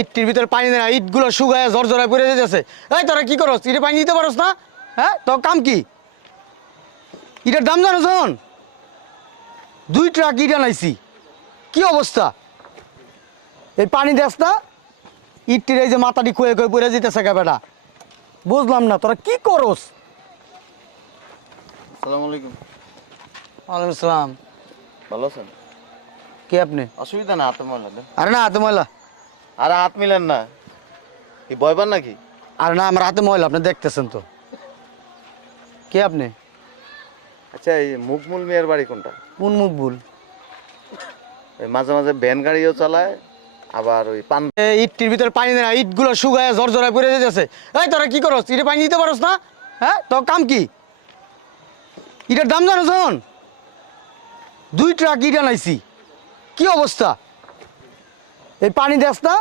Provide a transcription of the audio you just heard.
ইটটির ভিতরে পানি দেয় না, ইটগুলো শুকায় ঝরঝরায় পড়ে যেতেছে। এই তোরা কি করস? ইটে পানি দিতে পারস না? হ্যাঁ, তোর কাম কি? ইটার দাম জানো শোন, 2 ট্রাক ইট আনাইছি। কি অবস্থা? এই পানি দেস না, ইটটির এই যে মাথাটি খুয়ে খুয়ে পড়ে যেতেছে বেটা। বুঝলাম না তোরা কি করস? আসসালামু আলাইকুম। ওয়ালাইকুম আসসালাম। ভালো আছেন? কে আপনি? অসুবিধা না, হাতে ময়লা দেন। আরে না, হাতে ময়লা। আরে হাত মিলেন না, কি ভয় পান নাকি? আরে না, আমার হাতে ময়লা, আপনি দেখতেছেন তো। কে আপনি? আচ্ছা, এই মুকমুল মিয়ার বাড়ি কোনটা? কোন মুকবুল? এই মাঝে মাঝে ভ্যান গাড়িও চালায়, আবার ওই পান। ইটটির ভিতরে পানি দেয় না, ইটগুলো শুকায় ঝরঝরায় পড়ে যেতেছে। এই তোরা কি করস? ইটে পানি দিতে পারস না? হ্যাঁ, তোর কাম কি? ইটার দাম জানো শোন, 2 ট্রাক ইট আনাইছি। কি অবস্থা? এই পানি দেস না,